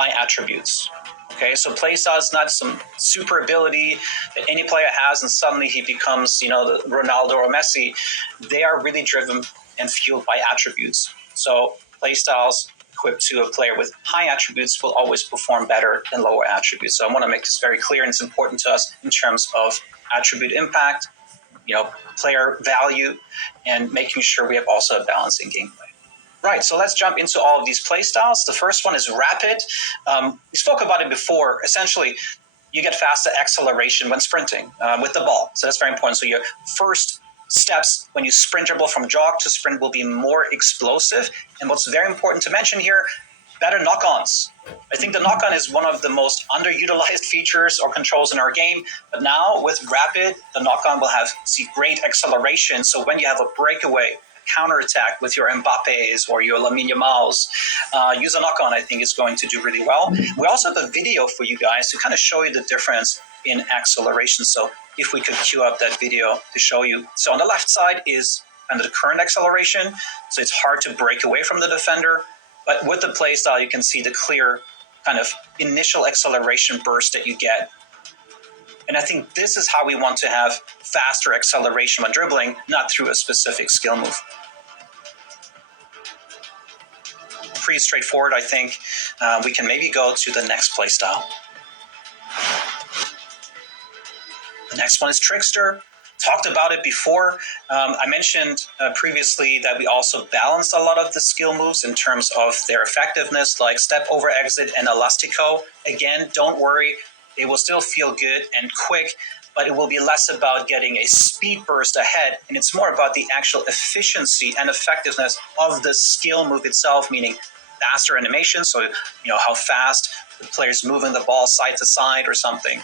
by attributes. Okay, so playstyle is not some super ability that any player has and suddenly he becomes, the Ronaldo or Messi. They are really driven and fueled by attributes. So playstyles equipped to a player with high attributes will always perform better than lower attributes. So I want to make this very clear, and it's important to us in terms of attribute impact, player value, and making sure we have also a balance in gameplay. Right, so let's jump into all of these play styles. The first one is rapid. We spoke about it before. Essentially, you get faster acceleration when sprinting with the ball. So that's very important. So your first steps when you sprint dribble from jog to sprint will be more explosive. And what's very important to mention here, better knock-ons. I think the knock-on is one of the most underutilized features or controls in our game. But now with rapid, the knock-on will see great acceleration. So when you have a breakaway, counterattack with your Mbappes or your Lamine Yamals, use a knock-on, I think is going to do really well. We also have a video for you guys to kind of show you the difference in acceleration. So if we could queue up that video to show you. So on the left side is under the current acceleration. So it's hard to break away from the defender. But with the play style, you can see the clear kind of initial acceleration burst that you get. And I think this is how we want to have faster acceleration when dribbling, not through a specific skill move. Pretty straightforward, I think. We can maybe go to the next play style. The next one is Trickster. Talked about it before. I mentioned previously that we also balanced a lot of the skill moves in terms of their effectiveness, like step over exit and elastico. Again, don't worry. They will still feel good and quick, but it will be less about getting a speed burst ahead, and it's more about the actual efficiency and effectiveness of the skill move itself, meaning faster animation, so how fast the player's moving the ball side to side or something,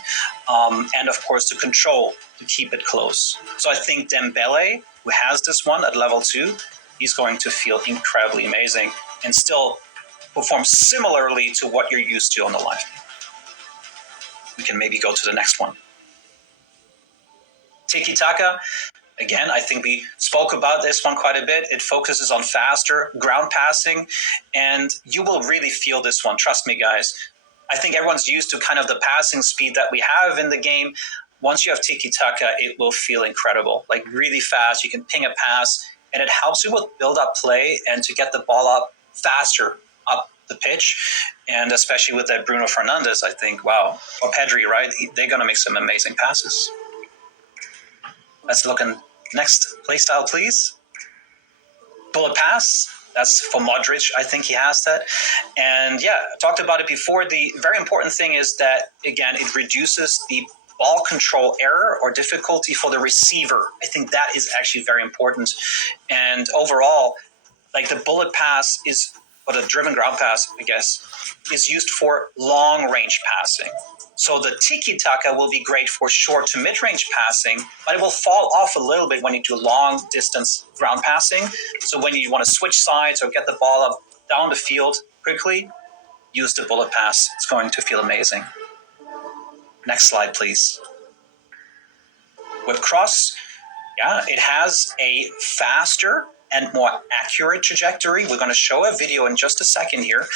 and of course the control to keep it close. So I think Dembele, who has this one at level 2, he's going to feel incredibly amazing and still perform similarly to what you're used to on the live game. We can maybe go to the next one. Tiki-taka. Again, I think we spoke about this one quite a bit. It focuses on faster ground passing, and you will really feel this one. Trust me, guys. I think everyone's used to kind of the passing speed that we have in the game. Once you have tiki-taka, it will feel incredible, like really fast. You can ping a pass, and it helps you with build-up play and to get the ball up faster up the pitch. And especially with that Bruno Fernandes, I think, wow, or Pedri, right? They're going to make some amazing passes. Let's look at next playstyle, please. Bullet pass. That's for Modric. I think he has that. And yeah, I talked about it before. The very important thing is that, again, it reduces the ball control error or difficulty for the receiver. I think that is actually very important. And overall, like the bullet pass is, or the driven ground pass, I guess, is used for long range passing. So the tiki-taka will be great for short to mid-range passing, but it will fall off a little bit when you do long distance ground passing. So when you want to switch sides or get the ball up down the field quickly, use the bullet pass. It's going to feel amazing. Next slide, please. With cross, yeah, it has a faster and more accurate trajectory. We're going to show a video in just a second here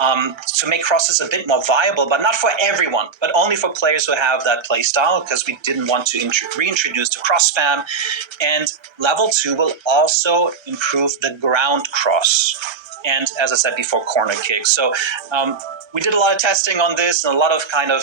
to make crosses a bit more viable, but not for everyone, but only for players who have that play style, because we didn't want to reintroduce the cross spam. And level 2 will also improve the ground cross. And as I said before, corner kicks. So we did a lot of testing on this and a lot of kind of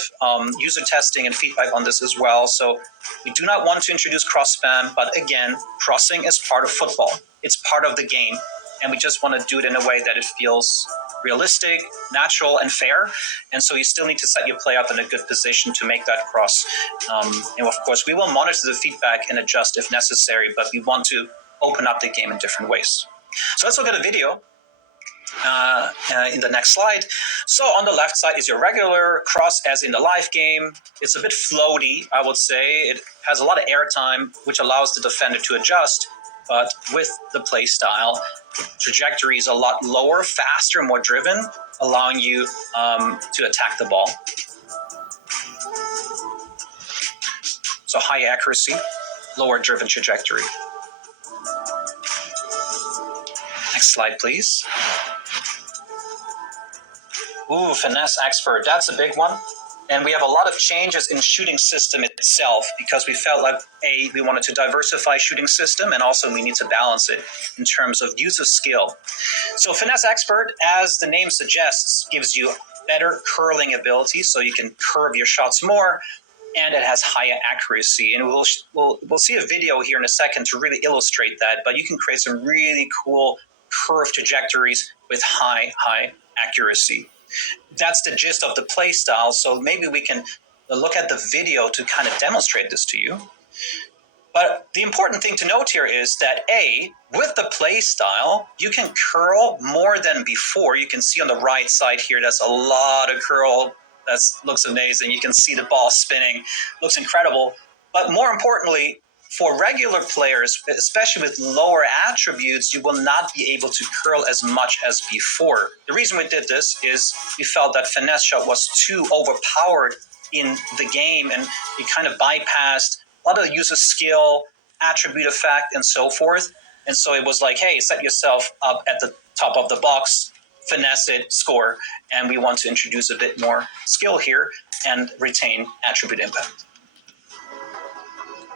user testing and feedback on this as well. So we do not want to introduce cross spam, but again, crossing is part of football. It's part of the game. And we just want to do it in a way that it feels realistic, natural, and fair. And so you still need to set your play up in a good position to make that cross. And of course, we will monitor the feedback and adjust if necessary, but we want to open up the game in different ways. So let's look at a video. In the next slide. So on the left side is your regular cross as in the live game. It's a bit floaty, I would say. It has a lot of airtime, which allows the defender to adjust. But with the play style, trajectory is a lot lower, faster, more driven, allowing you to attack the ball. So high accuracy, lower driven trajectory. Next slide, please. Ooh, finesse expert. That's a big one. And we have a lot of changes in shooting system itself because we felt like, we wanted to diversify shooting system, and also we need to balance it in terms of use of skill. So finesse expert, as the name suggests, gives you better curling ability, so you can curve your shots more, and it has higher accuracy. And we'll see a video here in a second to really illustrate that, but you can create some really cool curved trajectories with high accuracy. That's the gist of the play style. So maybe we can look at the video to kind of demonstrate this to you. But the important thing to note here is that with the play style, you can curl more than before. You can see on the right side here, that's a lot of curl. That looks amazing. You can see the ball spinning. Looks incredible. But more importantly, for regular players, especially with lower attributes, you will not be able to curl as much as before. The reason we did this is we felt that finesse shot was too overpowered in the game, and it kind of bypassed a lot of use of skill, attribute effect, and so forth. And so it was like, hey, set yourself up at the top of the box, finesse it, score. And we want to introduce a bit more skill here and retain attribute impact.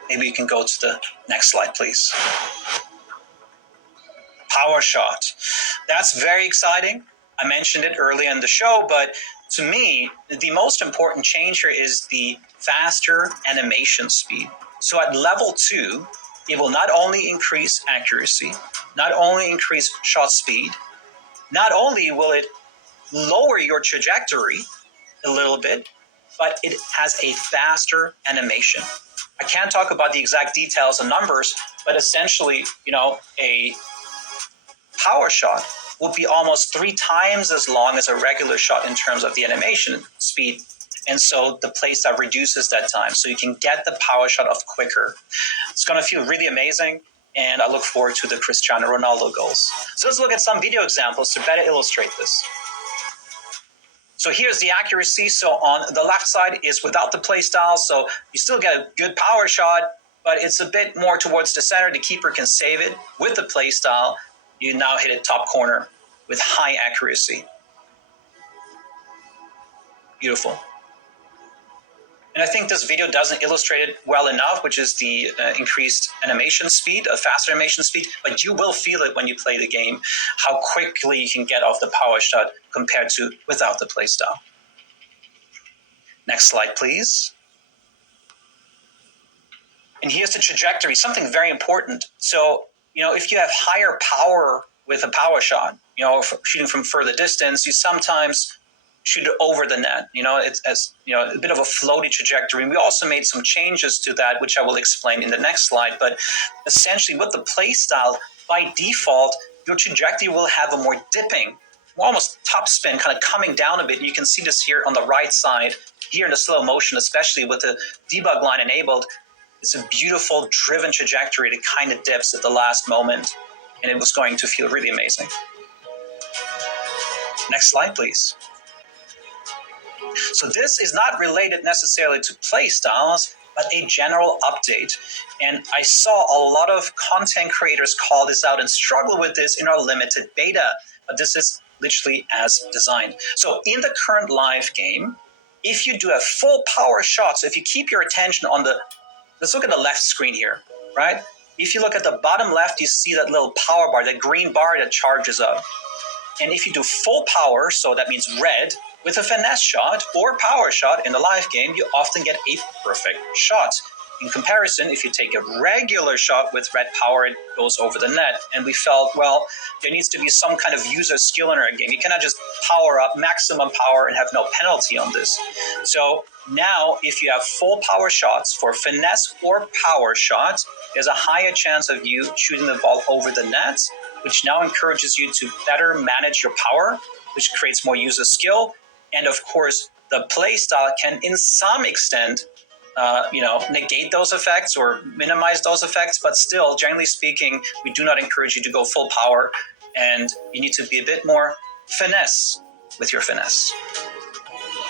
Maybe you can go to the next slide, please. Power shot. That's very exciting. I mentioned it earlier in the show, but to me, the most important change here is the faster animation speed. So at level 2, it will not only increase accuracy, not only increase shot speed, not only will it lower your trajectory a little bit, but it has a faster animation. I can't talk about the exact details and numbers, but essentially, a power shot will be almost 3 times as long as a regular shot in terms of the animation speed. And so the playstyle reduces that time. So you can get the power shot off quicker. It's going to feel really amazing. And I look forward to the Cristiano Ronaldo goals. So let's look at some video examples to better illustrate this. So here's the accuracy. So on the left side is without the playstyle. So you still get a good power shot, but it's a bit more towards the center. The keeper can save it. With the playstyle, you now hit it top corner with high accuracy. Beautiful. And I think this video doesn't illustrate it well enough, which is the increased animation speed, a faster animation speed, but you will feel it when you play the game, how quickly you can get off the power shot compared to without the playstyle. Next slide, please. And here's the trajectory, something very important. So, if you have higher power with a power shot, shooting from further distance, you sometimes shoot it over the net. It's as a bit of a floaty trajectory. And we also made some changes to that, which I will explain in the next slide. But essentially, with the play style, by default, your trajectory will have a more dipping, almost top spin, kind of coming down a bit. And you can see this here on the right side, here in the slow motion, especially with the debug line enabled. It's a beautiful driven trajectory that kind of dips at the last moment, and it was going to feel really amazing. Next slide, please. So this is not related necessarily to play styles, but a general update. And I saw a lot of content creators call this out and struggle with this in our limited beta, but this is literally as designed. So in the current live game, if you do a full power shot, so if you keep your attention on let's look at the left screen here, right? If you look at the bottom left, you see that little power bar, that green bar that charges up. And if you do full power, so that means red, with a finesse shot or power shot in the live game, you often get a perfect shot. In comparison, if you take a regular shot with red power, it goes over the net. And we felt, well, there needs to be some kind of user skill in our game. You cannot just power up maximum power and have no penalty on this. So now, if you have full power shots for finesse or power shots, there's a higher chance of you shooting the ball over the net, which now encourages you to better manage your power, which creates more user skill. And of course, the play style can, in some extent, negate those effects or minimize those effects. But still, generally speaking, we do not encourage you to go full power, and you need to be a bit more finesse with your finesse.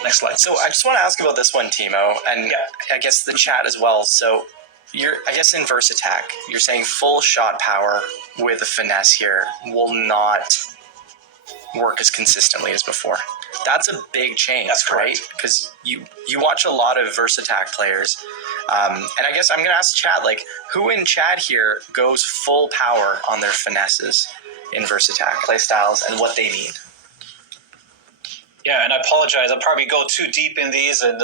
Next slide. So I just want to ask about this one, Timo, and I guess the chat as well. So I guess in verse attack, you're saying full shot power with a finesse here will not work as consistently as before. That's a big change. That's correct. Right? Because you watch a lot of Versatac players, and I guess I'm going to ask chat, like, who in chat here goes full power on their finesses in Versatac Playstyles and what they mean? Yeah, and I apologize. I'll probably go too deep in these, and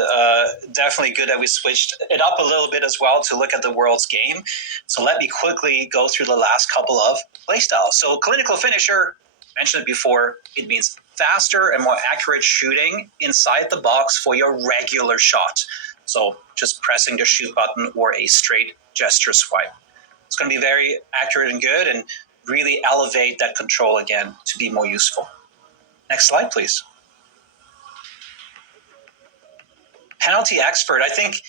definitely good that we switched it up a little bit as well to look at the world's game. So let me quickly go through the last couple of playstyles. So clinical finisher, mentioned it before, it means faster and more accurate shooting inside the box for your regular shot. So just pressing the shoot button or a straight gesture swipe. It's going to be very accurate and good and really elevate that control again to be more useful. Next slide, please. Penalty expert. I think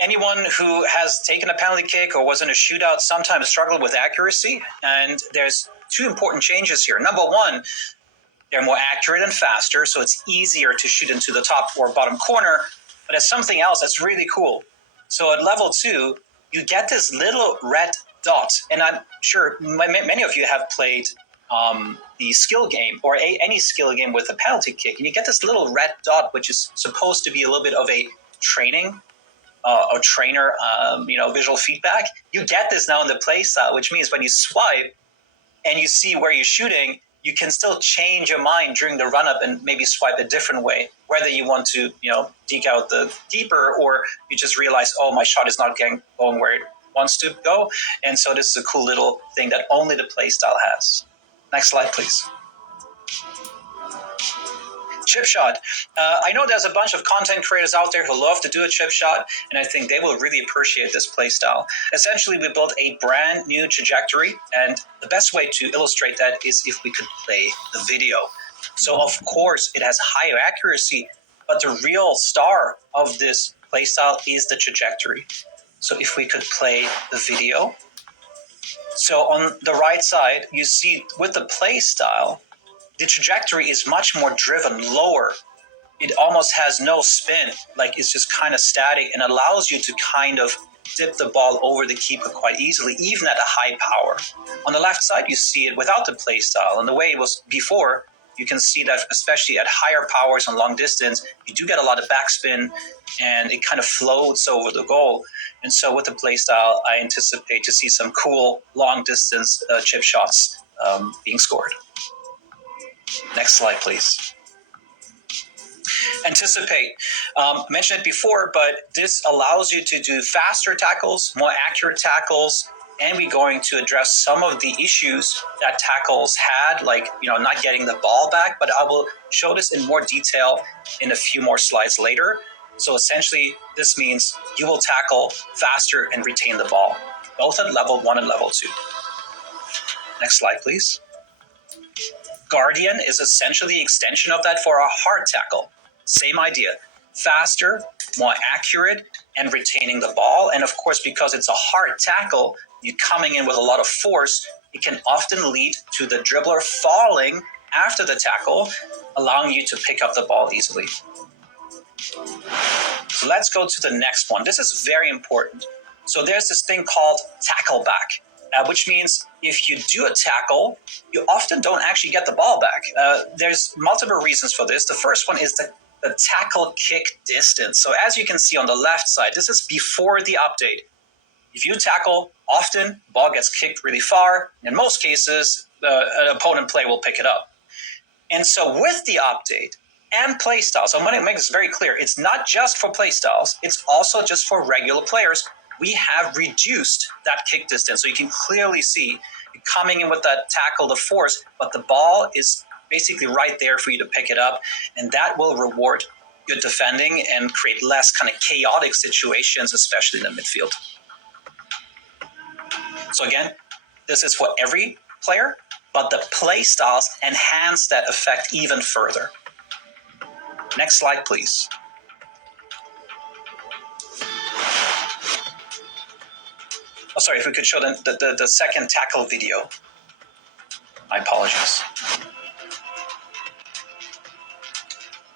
anyone who has taken a penalty kick or was in a shootout sometimes struggled with accuracy. And there's two important changes here. Number one, they're more accurate and faster, so it's easier to shoot into the top or bottom corner. But there's something else that's really cool. So at level 2, you get this little red dot. And I'm sure many of you have played the skill game or any skill game with a penalty kick, and you get this little red dot, which is supposed to be a little bit of a training or trainer, visual feedback. You get this now in the play style, which means when you swipe and you see where you're shooting, you can still change your mind during the run up and maybe swipe a different way, whether you want to, deke out the keeper or you just realize, oh, my shot is not going where it wants to go. And so this is a cool little thing that only the play style has. Next slide, please. Chip shot. I know there's a bunch of content creators out there who love to do a chip shot, and I think they will really appreciate this playstyle. Essentially, we built a brand new trajectory, and the best way to illustrate that is if we could play the video. So, of course, it has higher accuracy, but the real star of this playstyle is the trajectory. So if we could play the video. So on the right side, you see with the play style, the trajectory is much more driven lower. It almost has no spin, like it's just kind of static and allows you to kind of dip the ball over the keeper quite easily, even at a high power. On the left side, you see it without the play style. And the way it was before, you can see that especially at higher powers and long distance, you do get a lot of backspin and it kind of floats over the goal. And so with the play style, I anticipate to see some cool long distance chip shots being scored. Next slide, please. Anticipate. Mentioned it before, but this allows you to do faster tackles, more accurate tackles, and we're going to address some of the issues that tackles had, like not getting the ball back, but I will show this in more detail in a few more slides later. So essentially, this means you will tackle faster and retain the ball, both at level 1 and level 2. Next slide, please. Guardian is essentially the extension of that for a hard tackle. Same idea. Faster, more accurate, and retaining the ball. And of course, because it's a hard tackle, you're coming in with a lot of force, it can often lead to the dribbler falling after the tackle, allowing you to pick up the ball easily. So let's go to the next one. This is very important. So there's this thing called tackle back, which means if you do a tackle, you often don't actually get the ball back. There's multiple reasons for this. The first one is the tackle kick distance. So as you can see on the left side, this is before the update. If you tackle often, ball gets kicked really far. In most cases, an opponent play will pick it up. And so with the update and playstyles, so I'm going to make this very clear, it's not just for playstyles, it's also just for regular players. We have reduced that kick distance. So you can clearly see you're coming in with that tackle, the force, but the ball is basically right there for you to pick it up. And that will reward good defending and create less kind of chaotic situations, especially in the midfield. So again, this is for every player, but the play styles enhance that effect even further. Next slide, please. Oh, sorry, if we could show the second tackle video. My apologies.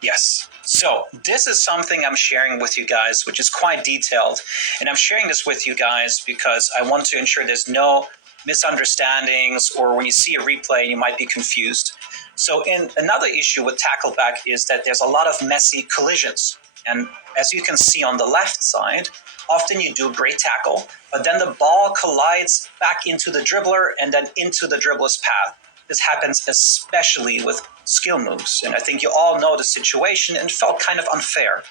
Yes. So this is something I'm sharing with you guys, which is quite detailed. And I'm sharing this with you guys because I want to ensure there's no misunderstandings or when you see a replay, you might be confused. So in another issue with tackleback is that there's a lot of messy collisions. And as you can see on the left side, often you do a great tackle, but then the ball collides back into the dribbler and then into the dribbler's path. This happens especially with skill moves. And I think you all know the situation and felt kind of unfair.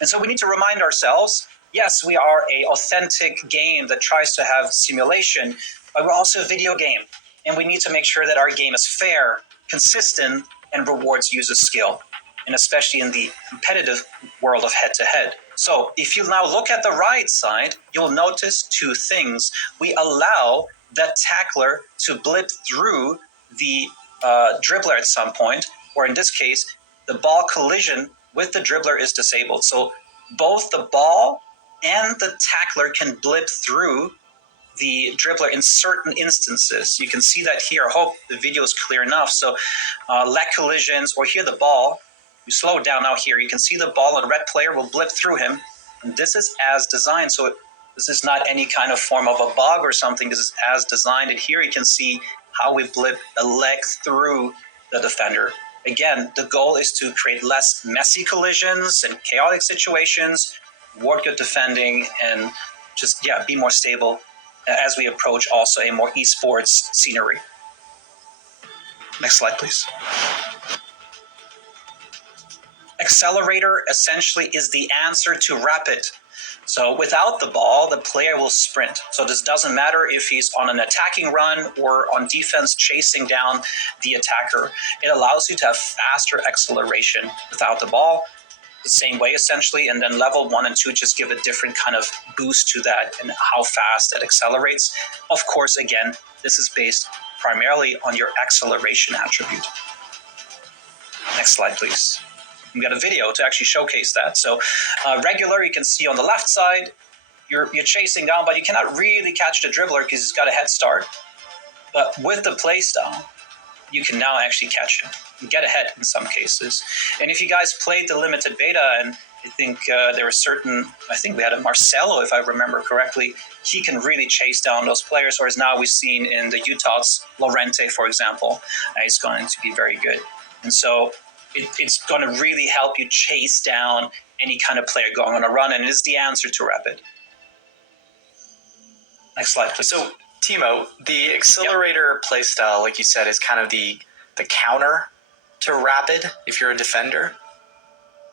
And so we need to remind ourselves, yes, we are an authentic game that tries to have simulation, but we're also a video game. And we need to make sure that our game is fair, consistent, and rewards user skill, and especially in the competitive world of head-to-head. So if you now look at the right side, you'll notice two things. We allow that tackler to blip through the dribbler at some point, or in this case, the ball collision with the dribbler is disabled. So both the ball and the tackler can blip through the dribbler in certain instances. You can see that here. I hope the video is clear enough. So leg collisions, or here the ball, we slow it down now here. You can see the ball and red player will blip through him. And this is as designed. So this is not any kind of form of a bug or something. This is as designed. And here you can see how we blip a leg through the defender. Again, the goal is to create less messy collisions and chaotic situations, reward good defending, and just, be more stable as we approach also a more esports scenery. Next slide, please. Accelerator essentially is the answer to rapid. So without the ball, the player will sprint. So this doesn't matter if he's on an attacking run or on defense chasing down the attacker. It allows you to have faster acceleration without the ball, the same way essentially, and then level 1 and 2 just give a different kind of boost to that and how fast that accelerates. Of course, again, this is based primarily on your acceleration attribute. Next slide, please. We got a video to actually showcase that. So regular, you can see on the left side, you're chasing down, but you cannot really catch the dribbler because he's got a head start. But with the playstyle, you can now actually catch him and get ahead in some cases. And if you guys played the limited beta, and I think there were certain, I think we had a Marcelo, if I remember correctly, he can really chase down those players, whereas now we've seen in the Utots, Lorente, for example, he's going to be very good. And so it's going to really help you chase down any kind of player going on a run, and it is the answer to rapid. Next slide, please. So, Timo, the accelerator playstyle, like you said, is kind of the counter to rapid if you're a defender.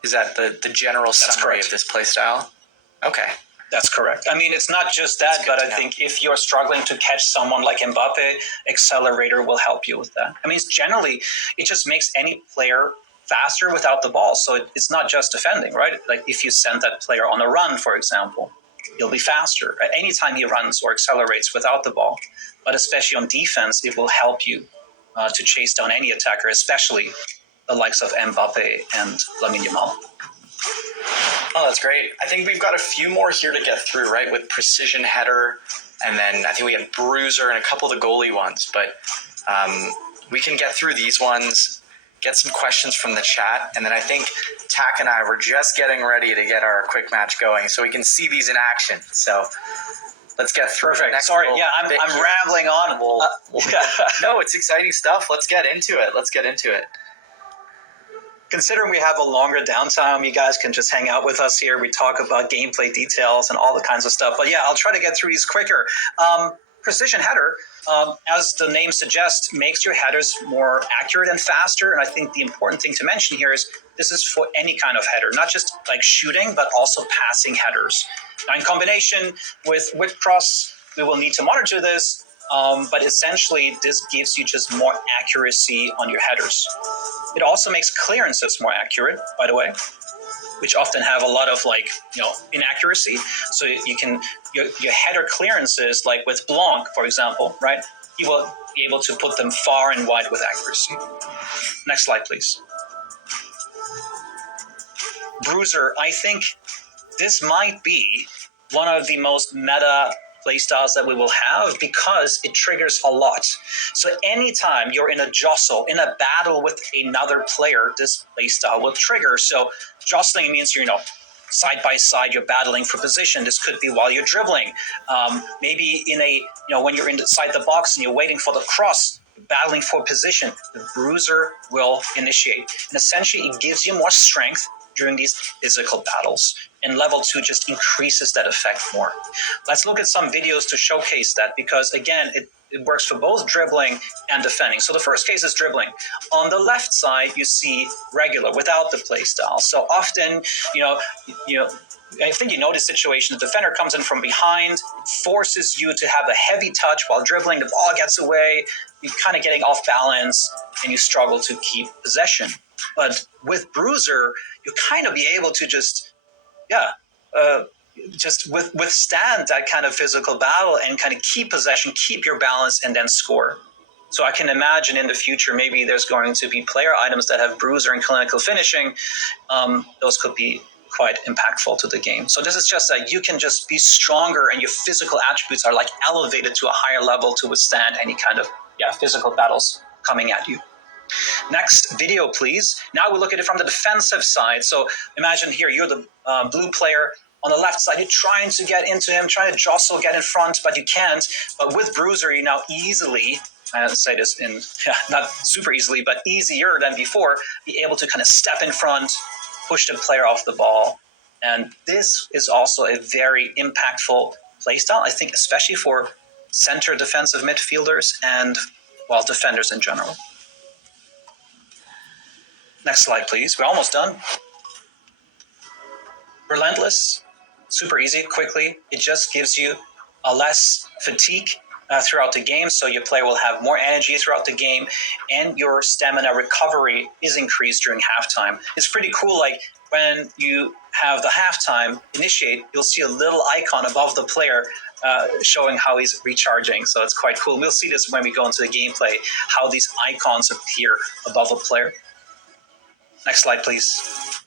Is that the general summary of this playstyle? Okay. That's correct. I mean, it's not just that, but I think if you're struggling to catch someone like Mbappe, accelerator will help you with that. I mean, generally, it just makes any player faster without the ball. So it's not just defending, right? Like if you send that player on a run, for example, he'll be faster at any time he runs or accelerates without the ball. But especially on defense, it will help you to chase down any attacker, especially the likes of Mbappe and Lamine Yamal. Oh, that's great. I think we've got a few more here to get through, right? With precision header, and then I think we have bruiser and a couple of the goalie ones. But we can get through these ones, get some questions from the chat, and then I think Tack and I were just getting ready to get our quick match going, so we can see these in action. So let's get through. Perfect. Sorry, I'm rambling on. No, it's exciting stuff. Let's get into it. Considering we have a longer downtime, you guys can just hang out with us here. We talk about gameplay details and all the kinds of stuff. But I'll try to get through these quicker. Precision header, as the name suggests, makes your headers more accurate and faster. And I think the important thing to mention here is this is for any kind of header, not just like shooting, but also passing headers. Now, in combination with whip cross, we will need to monitor this. But essentially, this gives you just more accuracy on your headers. It also makes clearances more accurate, by the way, which often have a lot of inaccuracy. So you can your header clearances, like with Blanc, for example, right? You will be able to put them far and wide with accuracy. Next slide, please. Bruiser, I think this might be one of the most meta playstyles that we will have because it triggers a lot. So anytime you're in a jostle, in a battle with another player, this playstyle will trigger. So jostling means you're side by side, you're battling for position. This could be while you're dribbling. Maybe in when you're inside the box and you're waiting for the cross, battling for position, the bruiser will initiate. And essentially, it gives you more strength during these physical battles. And level 2 just increases that effect more. Let's look at some videos to showcase that, because again, it works for both dribbling and defending. So the first case is dribbling. On the left side, you see regular without the play style. So often, I think you know the situation. The defender comes in from behind, forces you to have a heavy touch while dribbling. The ball gets away. You're kind of getting off balance, and you struggle to keep possession. But with Bruiser, you kind of be able to just withstand that kind of physical battle and kind of keep possession, keep your balance, and then score. So I can imagine in the future, maybe there's going to be player items that have Bruiser and clinical finishing. Those could be quite impactful to the game. So this is just that you can just be stronger, and your physical attributes are like elevated to a higher level to withstand any kind of physical battles coming at you. Next video, please. Now we look at it from the defensive side. So imagine here, you're the blue player. On the left side, you're trying to get into him, trying to jostle, get in front, but you can't. But with Bruiser, you now easily, I say this in not super easily, but easier than before, be able to kind of step in front, push the player off the ball. And this is also a very impactful playstyle, I think, especially for center defensive midfielders and, well, defenders in general. Next slide, please. We're almost done. Relentless, super easy, quickly. It just gives you a less fatigue throughout the game, so your player will have more energy throughout the game, and your stamina recovery is increased during halftime. It's pretty cool, like when you have the halftime initiate, you'll see a little icon above the player showing how he's recharging, so it's quite cool. We'll see this when we go into the gameplay, how these icons appear above a player. Next slide, please.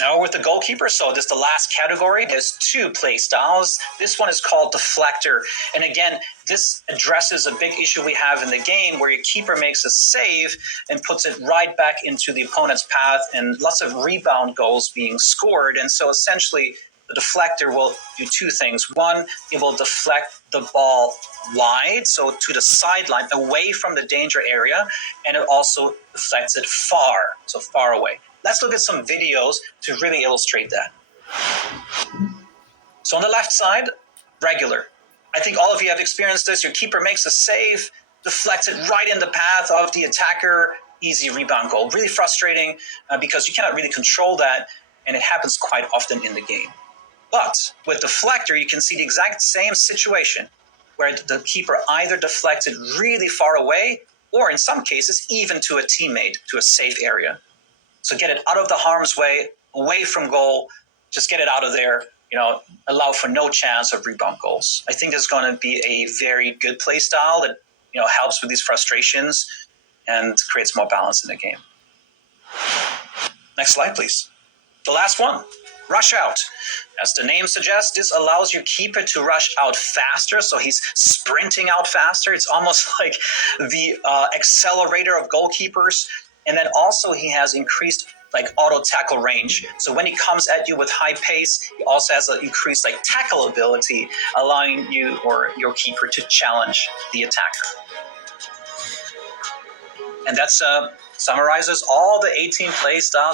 Now with the goalkeeper, so this is the last category. There's 2 play styles. This one is called Deflector. And again, this addresses a big issue we have in the game where your keeper makes a save and puts it right back into the opponent's path, and lots of rebound goals being scored. And so essentially, the deflector will do 2 things. One, it will deflect the ball wide, so to the sideline, away from the danger area, and it also deflects it far, so far away. Let's look at some videos to really illustrate that. So on the left side, regular. I think all of you have experienced this. Your keeper makes a save, deflects it right in the path of the attacker, easy rebound goal. Really frustrating because you cannot really control that, and it happens quite often in the game. But with Deflector, you can see the exact same situation where the keeper either deflects it really far away, or in some cases, even to a teammate, to a safe area. So get it out of the harm's way, away from goal, just get it out of there, allow for no chance of rebound goals. I think this is going to be a very good play style that, helps with these frustrations and creates more balance in the game. Next slide, please. The last one. Rush out. As the name suggests, this allows your keeper to rush out faster, so he's sprinting out faster. It's almost like the accelerator of goalkeepers. And then also he has increased auto tackle range. So when he comes at you with high pace, he also has an increased tackle ability, allowing you or your keeper to challenge the attacker. And that summarizes all the 18 play styles